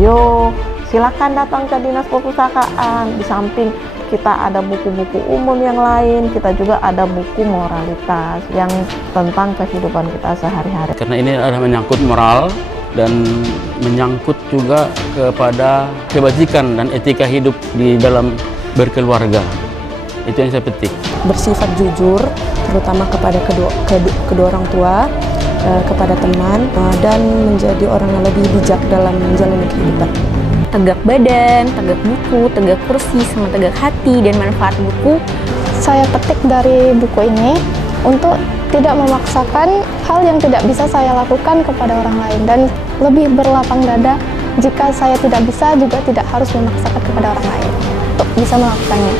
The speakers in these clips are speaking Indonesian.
ayo silakan datang ke dinas perpustakaan. Di samping kita ada buku-buku umum yang lain, kita juga ada buku moralitas yang tentang kehidupan kita sehari-hari. Karena ini adalah menyangkut moral dan menyangkut juga kepada kebajikan dan etika hidup di dalam berkeluarga. Itu yang saya petik. Bersifat jujur, terutama kepada kedua orang tua, kepada teman, dan menjadi orang yang lebih bijak dalam menjalani kehidupan. Tegak badan, tegak buku, tegak kursi, sama tegak hati, dan manfaat buku. Saya petik dari buku ini untuk tidak memaksakan hal yang tidak bisa saya lakukan kepada orang lain, dan lebih berlapang dada jika saya tidak bisa juga tidak harus memaksakan kepada orang lain untuk bisa melakukannya.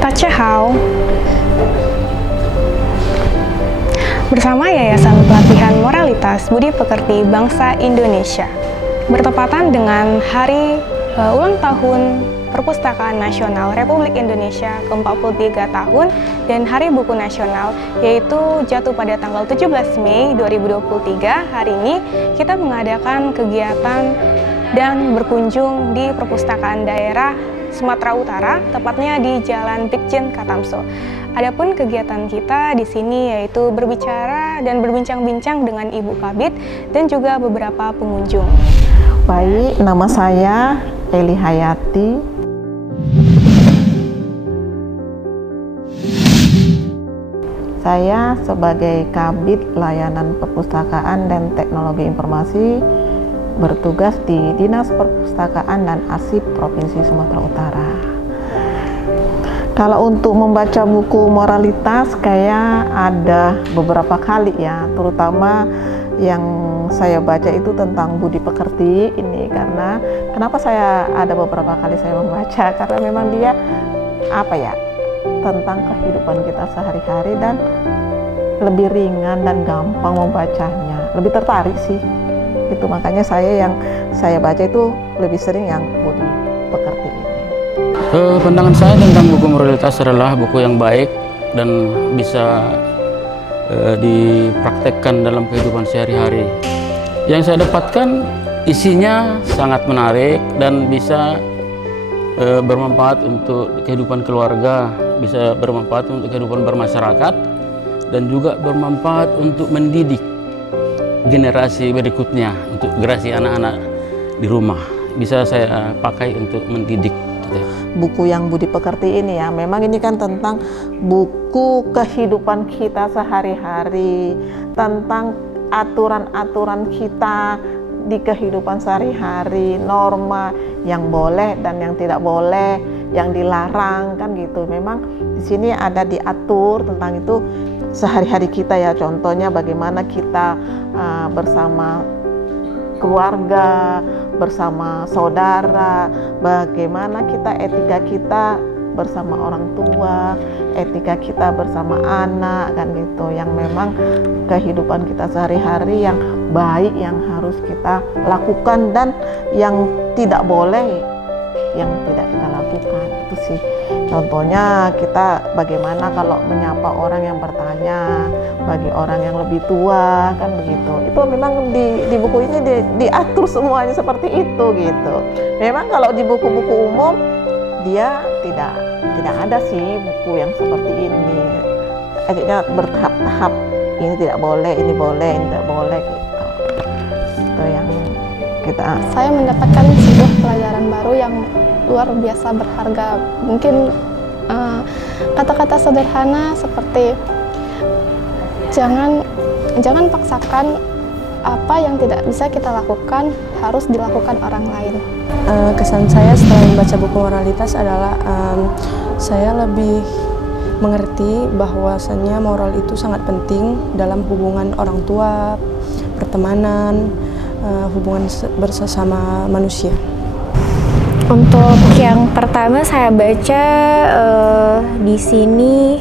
Tachehau bersama Yayasan Pelatihan Moralitas Budi Pekerti Bangsa Indonesia bertepatan dengan hari ulang tahun Perpustakaan Nasional Republik Indonesia ke-43 tahun dan Hari Buku Nasional, yaitu jatuh pada tanggal 17 Mei 2023. Hari ini kita mengadakan kegiatan dan berkunjung di Perpustakaan Daerah Sumatera Utara, tepatnya di Jalan Brigjen Katamso. Adapun kegiatan kita di sini yaitu berbicara dan berbincang-bincang dengan Ibu Kabid dan juga beberapa pengunjung. Baik, nama saya Eli Hayati. Saya sebagai Kabid Layanan Perpustakaan dan Teknologi Informasi bertugas di Dinas Perpustakaan dan Arsip Provinsi Sumatera Utara. Kalau untuk membaca buku moralitas, kayak ada beberapa kali ya, terutama yang saya baca itu tentang Budi Pekerti ini. Karena kenapa saya ada beberapa kali saya membaca, karena memang dia tentang kehidupan kita sehari-hari dan lebih ringan dan gampang membacanya, lebih tertarik sih. Itu makanya yang saya baca itu lebih sering yang Budi Pekerti ini. Pandangan saya tentang buku moralitas adalah buku yang baik dan bisa dipraktekkan dalam kehidupan sehari-hari. Yang saya dapatkan isinya sangat menarik dan bisa bermanfaat untuk kehidupan keluarga, bisa bermanfaat untuk kehidupan bermasyarakat, dan juga bermanfaat untuk mendidik generasi berikutnya, untuk generasi anak-anak di rumah. Bisa saya pakai untuk mendidik. Buku yang Budi Pekerti ini ya, memang ini kan tentang buku kehidupan kita sehari-hari, tentang aturan-aturan kita di kehidupan sehari-hari, norma yang boleh dan yang tidak boleh, yang dilarang kan gitu. Memang di sini ada diatur tentang itu sehari-hari kita ya. Contohnya bagaimana kita bersama keluarga, bersama saudara, bagaimana kita etika kita bersama orang tua, etika kita bersama anak kan gitu, yang memang kehidupan kita sehari-hari yang baik yang harus kita lakukan dan yang tidak boleh yang tidak kita lakukan. Itu sih contohnya, kita bagaimana kalau menyapa orang yang bertanya, bagi orang yang lebih tua kan begitu. Itu memang di buku ini diatur semuanya seperti itu gitu. Memang kalau di buku-buku umum dia tidak ada sih buku yang seperti ini. Akhirnya bertahap-tahap, ini tidak boleh, ini boleh, ini tidak boleh gitu. Itu yang saya mendapatkan sebuah pelajaran baru yang luar biasa berharga. Mungkin kata-kata sederhana seperti jangan paksakan apa yang tidak bisa kita lakukan harus dilakukan orang lain. Kesan saya setelah membaca buku moralitas adalah saya lebih mengerti bahwasannya moral itu sangat penting dalam hubungan orang tua, pertemanan, hubungan bersama manusia. Untuk yang pertama saya baca di sini,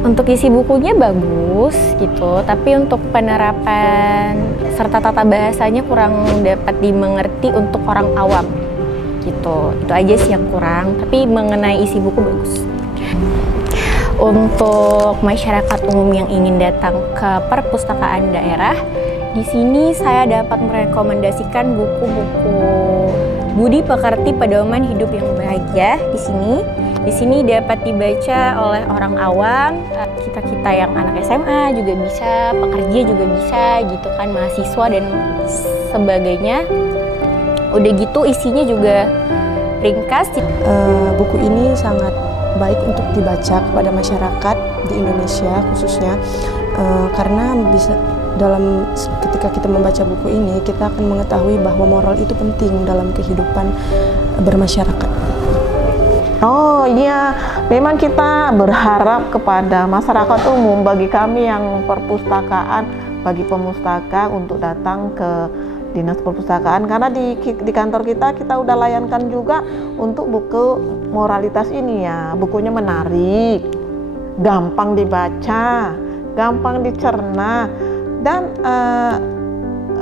untuk isi bukunya bagus gitu, tapi untuk penerapan serta tata bahasanya kurang dapat dimengerti untuk orang awam gitu. Itu aja sih yang kurang, tapi mengenai isi buku bagus. Untuk masyarakat umum yang ingin datang ke perpustakaan daerah, di sini saya dapat merekomendasikan buku-buku Budi Pekerti Pedoman Hidup yang Bahagia. Di sini dapat dibaca oleh orang awam, kita yang anak SMA juga bisa, pekerja juga bisa gitu kan, mahasiswa dan sebagainya. Udah gitu isinya juga ringkas. Buku ini sangat baik untuk dibaca kepada masyarakat di Indonesia khususnya, karena ketika kita membaca buku ini kita akan mengetahui bahwa moral itu penting dalam kehidupan bermasyarakat. Oh iya, memang kita berharap kepada masyarakat umum, bagi kami yang perpustakaan, bagi pemustaka untuk datang ke Dinas Perpustakaan, karena di kantor kita udah layankan juga untuk buku moralitas ini ya. Bukunya menarik, gampang dibaca, gampang dicerna, dan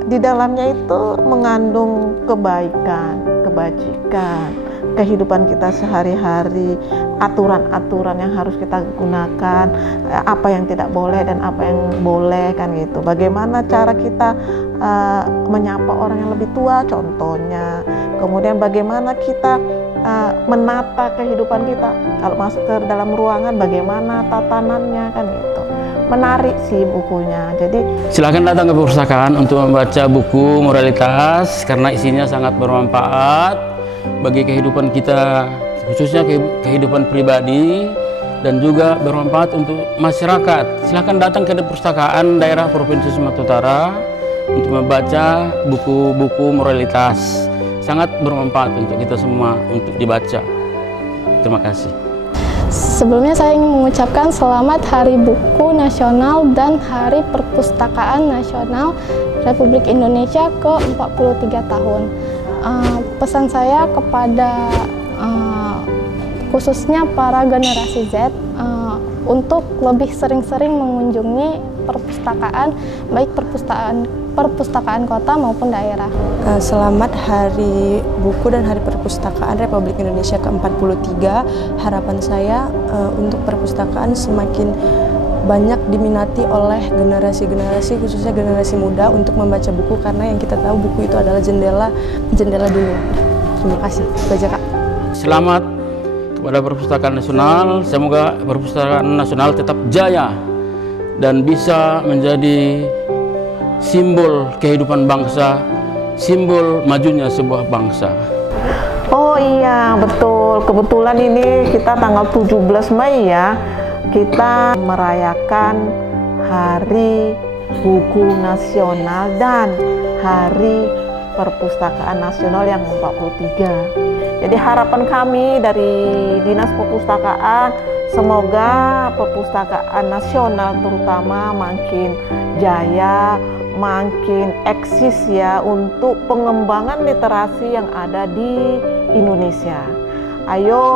di dalamnya itu mengandung kebaikan, kebajikan, kehidupan kita sehari-hari, aturan-aturan yang harus kita gunakan, apa yang tidak boleh dan apa yang boleh kan gitu. Bagaimana cara kita menyapa orang yang lebih tua contohnya. Kemudian bagaimana kita menata kehidupan kita. Kalau masuk ke dalam ruangan bagaimana tatanannya kan gitu. Menarik sih bukunya. Jadi silakan datang ke perpustakaan untuk membaca buku moralitas karena isinya sangat bermanfaat bagi kehidupan kita, khususnya kehidupan pribadi, dan juga bermanfaat untuk masyarakat. Silakan datang ke perpustakaan daerah Provinsi Sumatera Utara untuk membaca buku-buku moralitas. Sangat bermanfaat untuk kita semua untuk dibaca. Terima kasih. Sebelumnya saya ingin mengucapkan selamat Hari Buku Nasional dan Hari Perpustakaan Nasional Republik Indonesia ke-43 tahun. Pesan saya kepada khususnya para generasi Z untuk lebih sering-sering mengunjungi perpustakaan, baik perpustakaan kota maupun daerah. Selamat Hari Buku dan Hari Perpustakaan Republik Indonesia ke-43. Harapan saya untuk perpustakaan semakin banyak diminati oleh generasi-generasi, khususnya generasi muda untuk membaca buku, karena yang kita tahu buku itu adalah jendela dunia. Terima kasih. Baca Kak. Selamat kepada Perpustakaan Nasional. Semoga Perpustakaan Nasional tetap jaya dan bisa menjadi simbol kehidupan bangsa, simbol majunya sebuah bangsa. oh iya betul, kebetulan ini kita tanggal 17 Mei ya, kita merayakan Hari Buku Nasional dan Hari Perpustakaan Nasional yang 43. Jadi harapan kami dari Dinas Perpustakaan, semoga perpustakaan nasional terutama makin jaya, makin eksis ya untuk pengembangan literasi yang ada di Indonesia. Ayo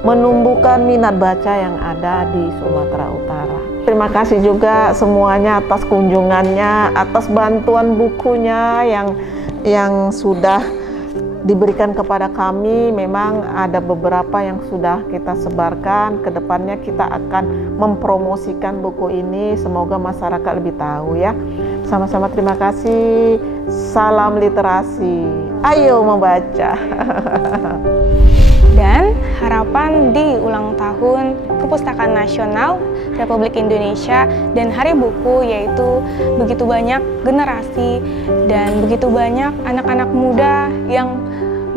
menumbuhkan minat baca yang ada di Sumatera Utara. Terima kasih juga semuanya atas kunjungannya, atas bantuan bukunya yang sudah diberikan kepada kami. Memang ada beberapa yang sudah kita sebarkan. Kedepannya kita akan mempromosikan buku ini. Semoga masyarakat lebih tahu ya. Sama-sama terima kasih. Salam literasi. Ayo membaca. Dan harapan di ulang tahun Perpustakaan Nasional Republik Indonesia dan Hari Buku, yaitu begitu banyak generasi dan begitu banyak anak-anak muda yang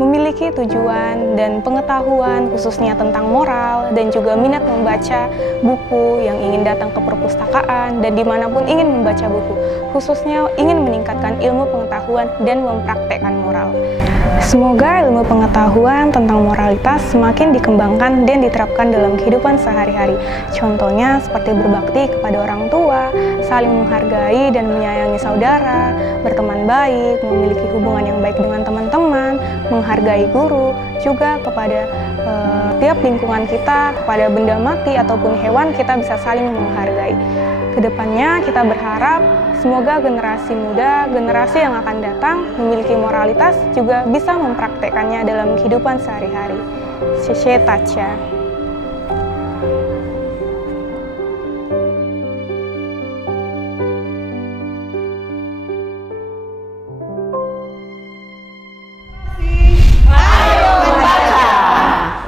memiliki tujuan dan pengetahuan khususnya tentang moral dan juga minat membaca buku yang ingin datang ke perpustakaan dan dimanapun ingin membaca buku, khususnya ingin meningkatkan ilmu pengetahuan dan mempraktekkan moral. Semoga ilmu pengetahuan tentang moralitas semakin dikembangkan dan diterapkan dalam kehidupan sehari-hari. Contohnya seperti berbakti kepada orang tua, saling menghargai dan menyayangi saudara, berteman baik, memiliki hubungan yang baik dengan teman-teman, menghargai guru, juga kepada tiap lingkungan kita, kepada benda mati ataupun hewan kita bisa saling menghargai. Kedepannya kita berharap semoga generasi muda, generasi yang akan datang memiliki moralitas juga bisa mempraktekannya dalam kehidupan sehari-hari. Xie Tacha.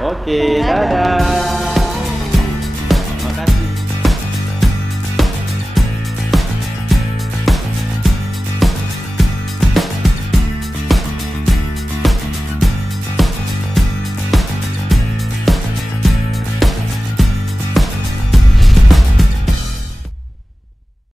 Oke, dadah.